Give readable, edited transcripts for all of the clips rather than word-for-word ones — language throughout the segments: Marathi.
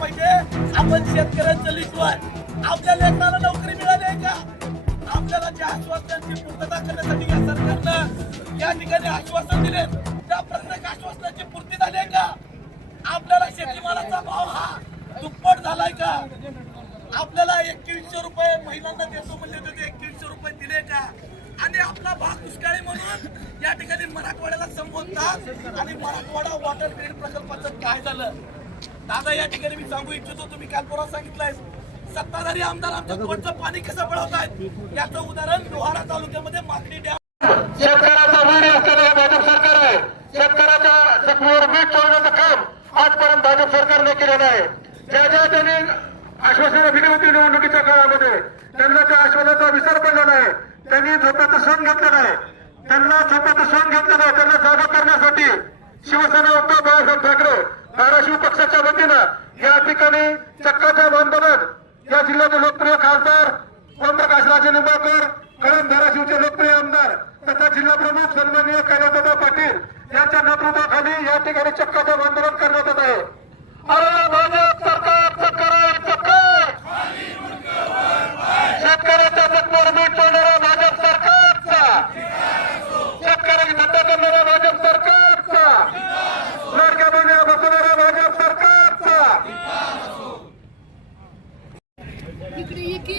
पाहिजे. आपण शेतकऱ्यांचं लिखवण आपल्या लेकराला नोकरी मिळाली आहे का? आपल्याला ज्या आश्वासनांची पूर्तता करण्यासाठी या सरकारनं या ठिकाणी आश्वासन दिले त्या प्रत्येक आश्वासनाची पूर्ती झाली आहे का? आपल्याला शेतीमालाचा भाव हा दुप्पट झालाय का? आपल्याला 2100 रुपये महिलांना देतो म्हणले होते, 2100 रुपये दिले का? आणि आपला भाग दुष्काळी म्हणून या ठिकाणी मराठवाड्याला संबोधतात आणि मराठवाडा वॉटर ग्रीड प्रकल्पाचं काय झालं? दादा या ठिकाणी मी सांगू इच्छितो, तुम्ही काल परवा सांगितलंय सत्ताधारी आमदार आमच्या कोणचं पाणी कसं पळवतायत याचं उदाहरण लोहारा तालुक्यामध्ये मागणी डॅम. शेतकऱ्याचा वीर असलेलं भाजप सरकार आहे. शेतकऱ्याच्या जखमीवर मीठ चोळण्याचं काम आजपर्यंत भाजप सरकारने केलेलं आहे. ज्या ज्या त्यांनी आश्वासनं दिली होती निवडणुकीच्या काळामध्ये त्यांना त्या आश्वासनाचा विसर पडला नाही. त्यांनी झोपेचं सण घेतलं नाही. त्यांना झोपेचं सण घेतलं नाही. त्यांना जागा करण्यासाठी शिवसेना उद्धव बाळासाहेब ठाकरे धाराशिव पक्षाच्या वतीनं या ठिकाणी चक्काचं आंदोलन या जिल्ह्याचे लोकप्रिय खासदार ओमप्रकाश निंबाळकर, कळंब धाराशिवचे लोकप्रिय आमदार तथा जिल्हा प्रमुख सन्माननीय कैलासदादा पाटील यांच्या नेतृत्वाखाली या ठिकाणी चक्काचं आंदोलन करण्यात येत आहे. अरे भाजप सरकारचं करायचं काय? शेतकऱ्याच्या जखमेवर मीठ चोळणारा भाजप सरकारचा, शेतकऱ्याची धंदा करणारा भाजप सरकारचा, लाडक्या बहिणीला बसवणारा भाजप सरकारचा.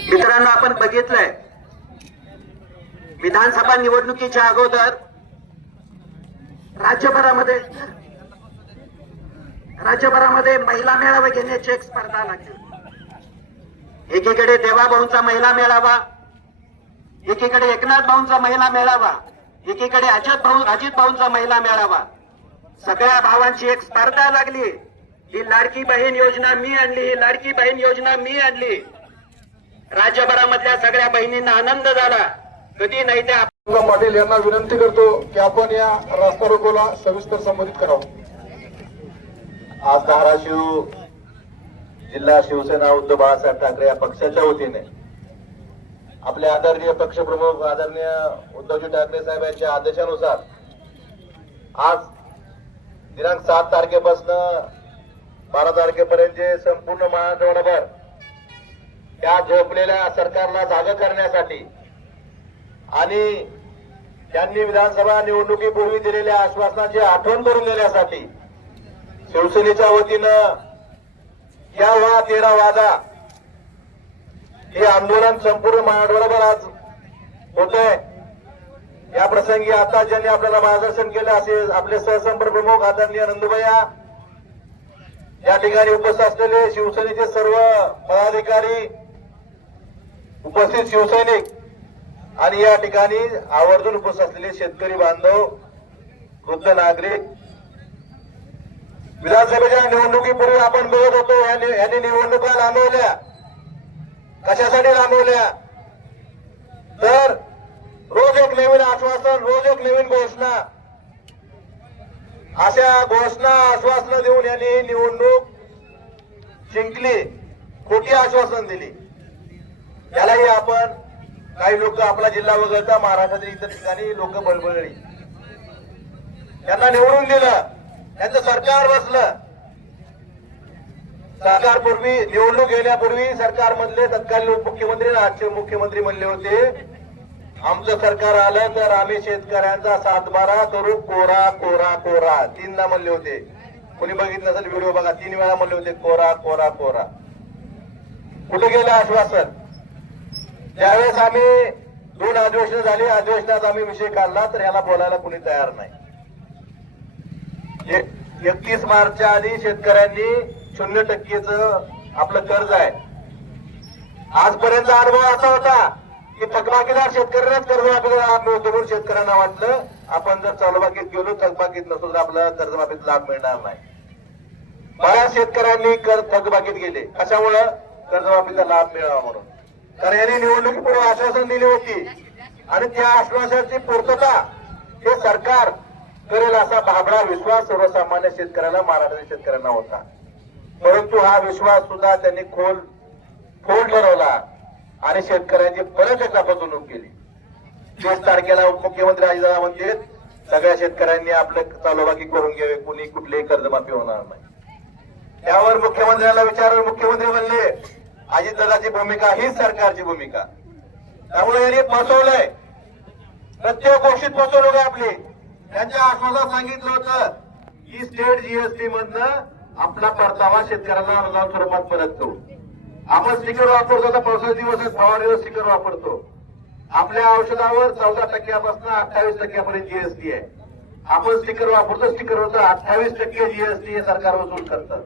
मित्रांनो, आपण बघितलंय विधानसभा निवडणुकीच्या अगोदर राज्यभरामध्ये महिला मेळावा घेण्याची एक स्पर्धा लागली. एकीकडे देवाभाऊंचा महिला मेळावा, एकीकडे एकनाथ भाऊंचा महिला मेळावा, एकीकडे अजित भाऊंचा महिला मेळावा. सगळ्या भावांची एक स्पर्धा लागली. ही लाडकी बहीण योजना मी आणली, ही लाडकी बहीण योजना मी आणली. राज्यभरामधल्या सगळ्या बहिणींना आनंद झाला. कधी नाही त्या पाटील यांना विनंती करतो की आपण या रस्ता रोकोला सविस्तर संबोधित करावं. आज धाराशिव जिल्हा शिवसेना उद्धव बाळासाहेब ठाकरे या पक्षाच्या वतीने आपले आदरणीय पक्षप्रमुख आदरणीय उद्धवजी ठाकरे साहेब यांच्या आदेशानुसार आज दिनांक 7 तारखेपासून 12 तारखेपर्यंत संपूर्ण मराठवाडाभर त्या झोपलेल्या सरकारला जागा करण्यासाठी आणि त्यांनी विधानसभा निवडणुकीपूर्वी दिलेल्या आश्वासनाची आठवण करून देण्यासाठी शिवसेनेच्या वतीनं या 13 वादा हे आंदोलन संपूर्ण मराठवाड्याभर आज होत आहे. या प्रसंगी आता ज्यांनी आपल्याला मार्गदर्शन केलं असे आपले सहसंपर्क प्रमुख आदरणीय नंदुभैया, या ठिकाणी उपस्थित असलेले शिवसेनेचे सर्व पदाधिकारी, उपस्थित शिवसैनिक आणि या ठिकाणी आवर्जून उपस्थित असलेले शेतकरी बांधव, वृद्ध नागरिक. विधानसभेच्या निवडणुकीपूर्वी आपण बघत होतो यांनी निवडणुका लांबवल्या. कशासाठी लांबवल्या? तर रोज एक नवीन आश्वासन, रोज एक नवीन घोषणा, अशा घोषणा आश्वासनं देऊन यांनी निवडणूक जिंकली, खोटी आश्वासन दिली. यालाही आपण काही लोक आपला जिल्हा वगळता महाराष्ट्रातील इतर ठिकाणी लोक बळबळली. त्यांना निवडून दिलं, त्यांचं सरकार बसलं. सरकारपूर्वी निवडणूक येण्यापूर्वी सरकारमधले तत्कालीन उपमुख्यमंत्री आजचे मुख्यमंत्री म्हणले होते, आमचं सरकार आलं तर आम्ही शेतकऱ्यांचा 7/12 करू, कोरा कोरा कोरा. 3दा म्हणले होते. कोणी बघितलं असेल व्हिडिओ बघा, 3 वेळा म्हणले होते कोरा कोरा कोरा. कुठे गेलं आश्वासन? ज्यावेळेस आम्ही 2 अधिवेशनं झाली, अधिवेशनात आम्ही विषय काढला तर ह्याला बोलायला कुणी तयार नाही. 31 मार्चच्या आधी शेतकऱ्यांनी 0% आपलं कर्ज आहे. आजपर्यंतचा अनुभव असा होता की थकबाकीदार शेतकऱ्यांनाच कर्जमाफीचा लाभ मिळतो म्हणून शेतकऱ्यांना वाटलं आपण जर चालूबाकीत गेलो, थकबाकीत नसतो तर आपल्याला कर्जमाफीचा लाभ मिळणार नाही. बऱ्याच शेतकऱ्यांनी थकबाकीत गेले. कशामुळं? कर्जमाफीचा लाभ मिळावा म्हणून. कारण यांनी निवडणुकीपूर्वी आश्वासन दिली होती आणि त्या आश्वासनाची पूर्तता हे सरकार करेल असा भाबडा विश्वास सर्वसामान्य शेतकऱ्याला, महाराष्ट्रातील शेतकऱ्यांना होता. परंतु हा विश्वास सुद्धा त्यांनी फोल ठरवला आणि शेतकऱ्यांची परत एकदा फसवणूक केली. 30 तारखेला उपमुख्यमंत्री अजितदादा म्हणते सगळ्या शेतकऱ्यांनी आपलं चालूबाकी करून घ्यावे, कुणी कुठलीही कर्जमाफी होणार नाही. यावर मुख्यमंत्र्यांना विचारलं, मुख्यमंत्री म्हणले अजितदादाची भूमिका हीच सरकारची भूमिका. त्यामुळे यांनी फसवलंय, प्रत्येक गोष्टीत फसवणूक आहे आपली. त्यांच्या आश्वासनात सांगितलं होतं की स्टेट जीएसटी मधनं आपला परतावा शेतकऱ्यांना अनुदान स्वरूपात परत करू. आपण स्टिकर वापरतो, आता पावसाचे दिवस फवारणीवर स्टिकर वापरतो. आपल्या औषधावर 14% 28% जीएसटी आहे. आपण स्टिकर वापरतो, स्टिकरवर 28% जीएसटी हे सरकार वसूल करतं.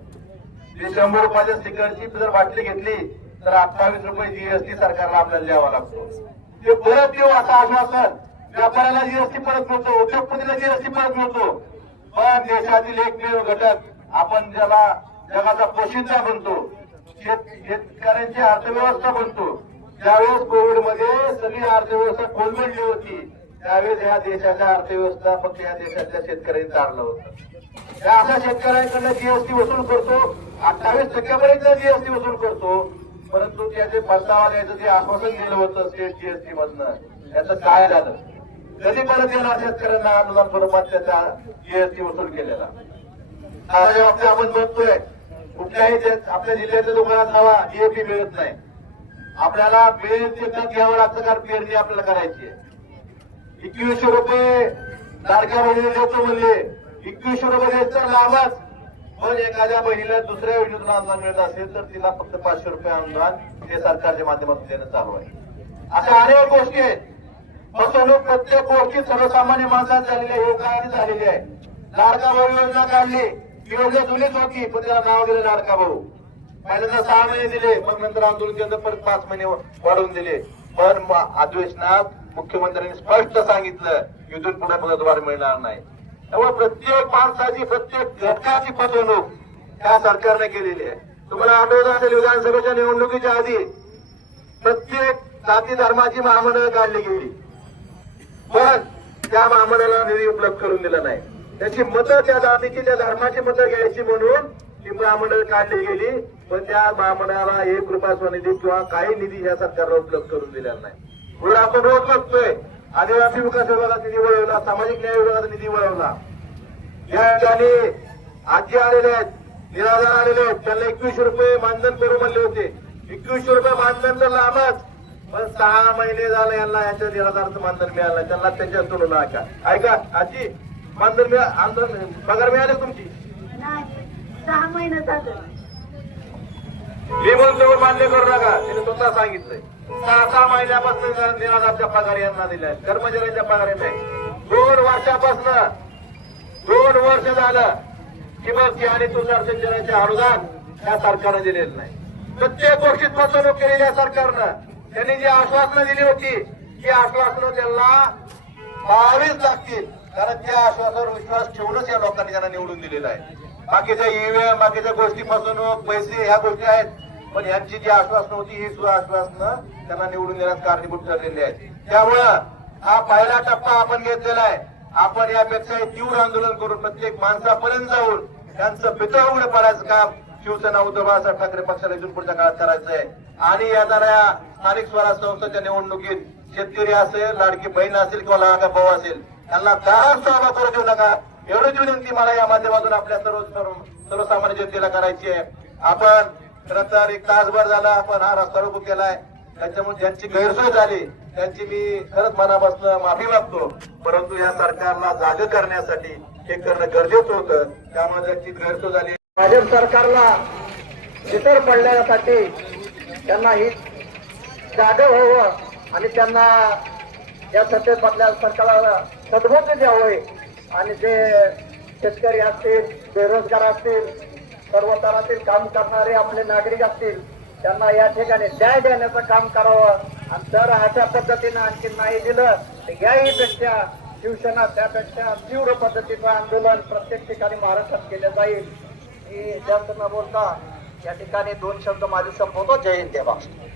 100 रुपयाच्या स्टिकरची जर बाटली घेतली तर 28 रुपये जीएसटी सरकारला आपल्याला द्यावा लागतो. ते परत देऊ असं आश्वासन, व्यापाऱ्याला जीएसटी परत मिळतो, उद्योगपतीला जीएसटी परत मिळतो. पण देशातील एकमेव घटक आपण ज्याला जगाचा पोशिंदा बनतो, शेतकऱ्यांची अर्थव्यवस्था बनतो. ज्यावेळेस कोविडमध्ये सगळी अर्थव्यवस्था कोलमडली होती, त्यावेळेस या देशाच्या अर्थव्यवस्था फक्त या देशातल्या शेतकऱ्यांनी चाललं होतं. त्या अशा शेतकऱ्यांकडनं जीएसटी वसूल करतो, 28% जीएसटी वसूल करतो. परंतु त्याचे परतावा द्यायचं जे आश्वासन दिलं होतं स्टेट जीएसटी मधनं, त्याचं काय झालं? कधी परत येणार शेतकऱ्यांना अनुदान स्वरूपात त्याचा जीएसटी वसूल केलेला? आजच्या बाबतीत आपण बघतोय कुठल्याही आपल्या जिल्ह्याच्या दुकानात हवा डीएपी मिळत नाही. आपल्याला मिळेल ते खत घ्यावं लागतं, कारण पेरणी आपल्याला करायची आहे. 2100 रुपये लाडक्या बहिणीला देतो म्हणले, 2100 रुपये द्यायचं लाभच. पण एखाद्या बहिणीला दुसऱ्या योजनेतून अनुदान मिळत असेल तर तिला फक्त 500 रुपये अनुदान हे सरकारच्या माध्यमातून देणं चालू आहे. अशा अनेक गोष्टी आहेत. फसवणूक प्रत्येक गोष्टी सर्वसामान्य माणसात झालेली आहे, युवकांनी झालेली आहे. लाडका भाऊ योजना काढली, योजना जुनीच होती, पण त्याला नाव दिलं लाडका भाऊ. पहिल्यांदा 6 महिने दिले, मग नंतर आंदोलन केलं, परत 5 महिने वाढवून दिले. पण अधिवेशनात मुख्यमंत्र्यांनी स्पष्ट सांगितलं इथून पुढे मुदतवाढ मिळणार नाही. त्यामुळे प्रत्येक माणसाची, प्रत्येक घटकाची फसवणूक या सरकारने केलेली आहे. तुम्हाला आठवत असेल विधानसभेच्या निवडणुकीच्या आधी प्रत्येक जाती धर्माची महामंडळ काढली गेली, पण त्या महामंडळाला निधी उपलब्ध करून दिला नाही. त्याची मतं, त्या जातीची, त्या धर्माची मतं घ्यायची म्हणून ती महामंडळ काढली गेली, पण त्या महामंडळाला 1 रुपया स्वनिधी किंवा काही निधी या सरकारला उपलब्ध करून दिलेला नाही. पुढे आपण रोज बघतोय आदिवासी विकास विभागाचा निधी वळवला, सामाजिक न्याय विभागाचा निधी वळवला. या ठिकाणी आजी आलेले आहेत, निराधार आलेले आहेत, त्यांना 2100 रुपये मानधन करू म्हणले होते. 2100 रुपये मानधन तर लाभच, पण 6 महिने झाले यांना यांच्या निराधारचं मानधन मिळालं नाही. त्यांना त्यांच्या सोडून ऐका आजी, मानधन पगार मिळाले तुमची? 6 महिने झालं. मी म्हणतो मान्य करू नका, तिने स्वतः सांगितलंय. 6 महिन्यापासून निराधारच्या पगार यांना दिल्या, कर्मचाऱ्यांच्या पगार नाही. 2 वर्षापासून 2 वर्ष झालं ठिबक आणि तुषार सिंचनाचे अनुदान या सरकारनं दिलेलं नाही. प्रत्येक गोष्टीत फसवणूक केलेली आहे सरकारनं. त्यांनी जी आश्वासनं दिली होती ती आश्वासनं त्यांना 22 लागतील, कारण त्या आश्वासनावर विश्वास ठेवूनच या लोकांनी त्यांना निवडून दिलेला आहे. बाकीच्या ईव्हीएम, बाकीच्या गोष्टी फसवणूक, पैसे ह्या गोष्टी आहेत, पण यांची जी आश्वासनं होती ही सुद्धा आश्वासनं त्यांना निवडून देण्यास कारणीभूत ठरलेली आहे. त्यामुळं हा पहिला टप्पा आपण घेतलेला आहे. आपण यापेक्षा तीव्र आंदोलन करून प्रत्येक माणसापर्यंत जाऊन त्यांचं पितळ उघडं पाडायचं काम शिवसेना उद्धव बाळासाहेब ठाकरे पक्षाला इथून पुढच्या काळात करायचं आहे. आणि येणाऱ्या स्थानिक स्वराज्य संस्थेच्या निवडणुकीत शेतकरी असेल, लाडकी बहीण असेल किंवा लाडका भाऊ असेल, त्यांना दारात सहभाग करू देऊ नका. एवढीच विनंती मला या माध्यमातून आपल्या सर्वसामान्य जनतेला करायची आहे. आपण खरं तर 1 तासभर झाला आपण हा रस्ता रोको केलाय, त्याच्यामुळे ज्यांची गैरसोय झाली त्यांची मी खरंच मनापासून माफी मागतो. परंतु या सरकारला जागे करण्यासाठी हे करणं गरजेचं होतं, त्यामुळे त्यांची गैरसोय झाली. भाजप सरकारला इतर पडण्यासाठी त्यांना ही जागे व्हावं आणि त्यांना या सत्तेतल्या सरकारला सद्बुद्धी द्यावे. आणि जे शेतकरी असतील, बेरोजगार असतील, सर्व स्तरातील काम करणारे आपले नागरिक असतील, त्यांना या ठिकाणी न्याय देण्याचं काम करावं. आणि जर अशा पद्धतीनं आणखी नाही दिलं तर याहीपेक्षा शिवसेना त्यापेक्षा तीव्र पद्धतीचं आंदोलन प्रत्येक ठिकाणी महाराष्ट्रात केलं जाईल. मी जास्त न बोलता या ठिकाणी 2 शब्द माझे संपवतो. जय हिंद, जय महाराष्ट्र.